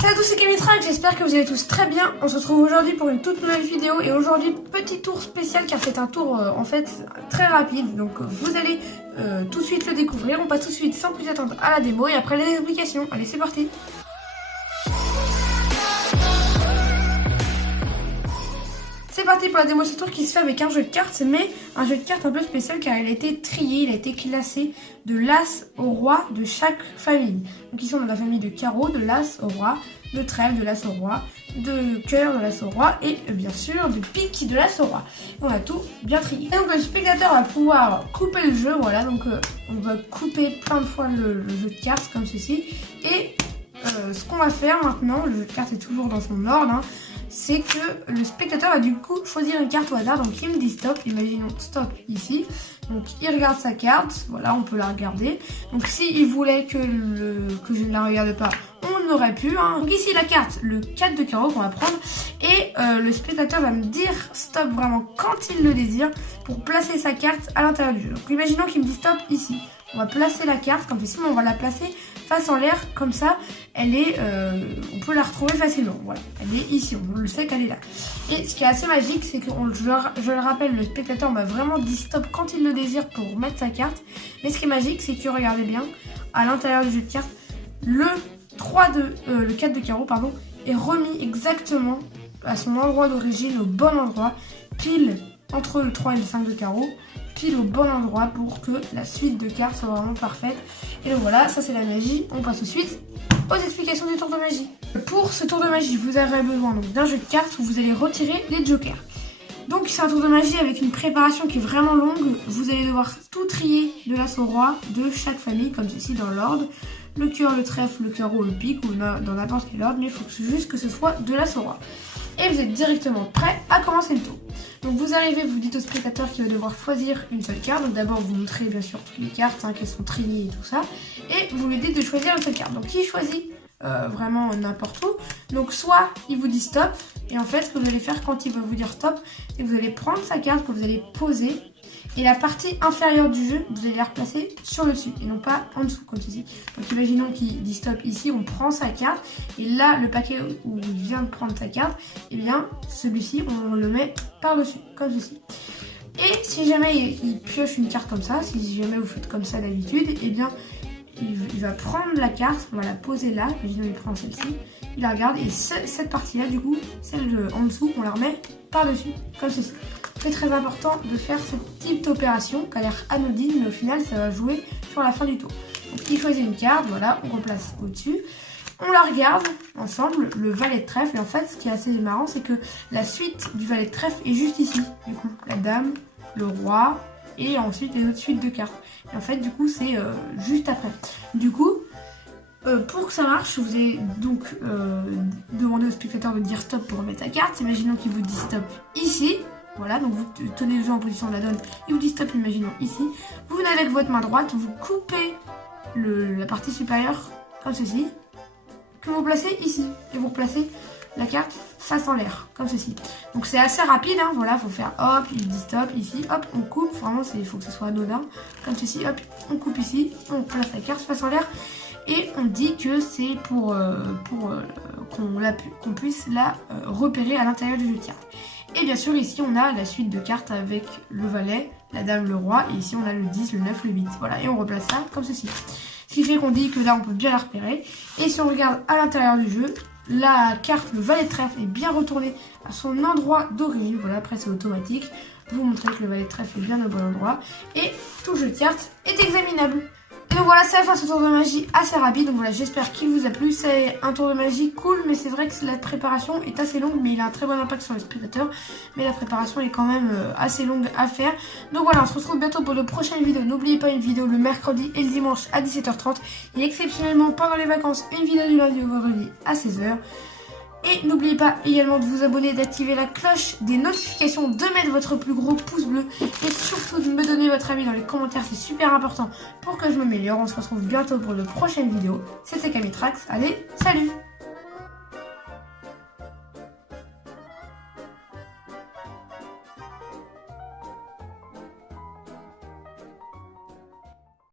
Salut à tous, c'est Kamitrax, j'espère que vous allez tous très bien. On se retrouve aujourd'hui pour une toute nouvelle vidéo et aujourd'hui petit tour spécial car c'est un tour en fait très rapide. Donc vous allez tout de suite le découvrir. On passe tout de suite sans plus attendre à la démo et après les explications. Allez, c'est parti. C'est parti pour la démo de ce tour qui se fait avec un jeu de cartes, mais un jeu de cartes un peu spécial car il a été trié, il a été classé de l'as au roi de chaque famille. Donc ici on a la famille de carreau, de l'as au roi, de trèfle, de l'as au roi, de cœur, de l'as au roi et bien sûr de pique, de l'as au roi. On a tout bien trié. Et donc le spectateur va pouvoir couper le jeu, voilà, donc on va couper plein de fois le jeu de cartes comme ceci. Et ce qu'on va faire maintenant, le jeu de cartes est toujours dans son ordre, hein, c'est que le spectateur va du coup choisir une carte au hasard. Donc il me dit stop, imaginons stop ici. Donc il regarde sa carte, voilà, on peut la regarder. Donc s'il voulait que je ne la regarde pas, on aurait pu, hein. Donc ici la carte, le 4 de carreau qu'on va prendre. Et le spectateur va me dire stop vraiment quand il le désire pour placer sa carte à l'intérieur du jeu. Donc imaginons qu'il me dit stop ici. On va placer la carte comme ceci, mais on va la placer face en l'air, comme ça, elle est, on peut la retrouver facilement. Voilà, elle est ici, on le sait qu'elle est là. Et ce qui est assez magique, c'est que, je le rappelle, le spectateur m'a vraiment dit stop quand il le désire pour mettre sa carte. Mais ce qui est magique, c'est que, regardez bien, à l'intérieur du jeu de cartes, le 4 de carreau, pardon, est remis exactement à son endroit d'origine, au bon endroit, pile entre le 3 et le 5 de carreau, pile au bon endroit pour que la suite de cartes soit vraiment parfaite. Et donc voilà, ça c'est la magie. On passe tout de suite aux explications du tour de magie. Pour ce tour de magie, vous aurez besoin d'un jeu de cartes où vous allez retirer les jokers. Donc c'est un tour de magie avec une préparation qui est vraiment longue. Vous allez devoir tout trier de l'as au roi de chaque famille, comme ceci dans l'ordre. Le cœur, le trèfle, le carreau, le pique, ou dans n'importe quel ordre, mais il faut juste que ce soit de l'as au roi. Et vous êtes directement prêt à commencer le tour. Donc vous arrivez, vous dites au spectateur qu'il va devoir choisir une seule carte. Donc d'abord vous montrez bien sûr toutes les cartes, hein, qu'elles sont triées et tout ça. Et vous lui dites de choisir une seule carte. Donc il choisit vraiment n'importe où. Donc soit il vous dit stop. Et en fait ce que vous allez faire quand il va vous dire stop, c'est que vous allez prendre sa carte que vous allez poser. Et la partie inférieure du jeu, vous allez la replacer sur le dessus et non pas en dessous comme ceci. Donc imaginons qu'il dit stop ici, on prend sa carte et là le paquet où il vient de prendre sa carte, et bien celui-ci on le met par-dessus comme ceci. Et si jamais il pioche une carte comme ça, si jamais vous faites comme ça d'habitude, et bien il va prendre la carte, on va la poser là, imaginons il prend celle-ci, il la regarde et cette partie-là du coup, celle en dessous, on la remet par-dessus comme ceci. C'est très important de faire cette petite opération qui a l'air anodine, mais au final ça va jouer sur la fin du tour. Donc il choisit une carte, voilà, on replace au-dessus. On la regarde ensemble, le valet de trèfle. Et en fait, ce qui est assez marrant, c'est que la suite du valet de trèfle est juste ici. Du coup, la dame, le roi et ensuite les autres suites de cartes. Et en fait, du coup, c'est juste après. Du coup, pour que ça marche, vous allez donc demander au spectateur de dire stop pour remettre sa carte. Imaginons qu'il vous dit stop ici. Voilà, donc vous tenez le jeu en position de la donne, il vous dit stop, imaginons ici. Vous venez avec votre main droite, vous coupez la partie supérieure comme ceci, que vous placez ici. Et vous replacez la carte face en l'air, comme ceci. Donc c'est assez rapide, hein, voilà, il faut faire hop, il dit stop ici, hop, on coupe, vraiment il faut que ce soit anodin, comme ceci, hop, on coupe ici, on place la carte face en l'air. Et on dit que c'est pour qu'on puisse la repérer à l'intérieur du jeu de cartes. Et bien sûr ici on a la suite de cartes avec le valet, la dame, le roi. Et ici on a le 10, le 9, le 8. Voilà, et on replace ça comme ceci. Ce qui fait qu'on dit que là on peut bien la repérer. Et si on regarde à l'intérieur du jeu, la carte, le valet de trèfle est bien retourné à son endroit d'origine. Voilà, après c'est automatique. Vous montrez que le valet de trèfle est bien au bon endroit. Et tout le jeu de cartes est examinable. Et donc voilà, c'est la fin de ce tour de magie assez rapide. Donc voilà, j'espère qu'il vous a plu. C'est un tour de magie cool, mais c'est vrai que la préparation est assez longue, mais il a un très bon impact sur les spectateurs. Mais la préparation est quand même assez longue à faire. Donc voilà, on se retrouve bientôt pour de prochaines vidéos. N'oubliez pas une vidéo le mercredi et le dimanche à 17h30. Et exceptionnellement, pendant les vacances, une vidéo du lundi au vendredi à 16h. Et n'oubliez pas également de vous abonner, d'activer la cloche des notifications, de mettre votre plus gros pouce bleu et surtout de me donner votre avis dans les commentaires, c'est super important pour que je m'améliore. On se retrouve bientôt pour de prochaines vidéos. C'était Kamitrax, allez, salut!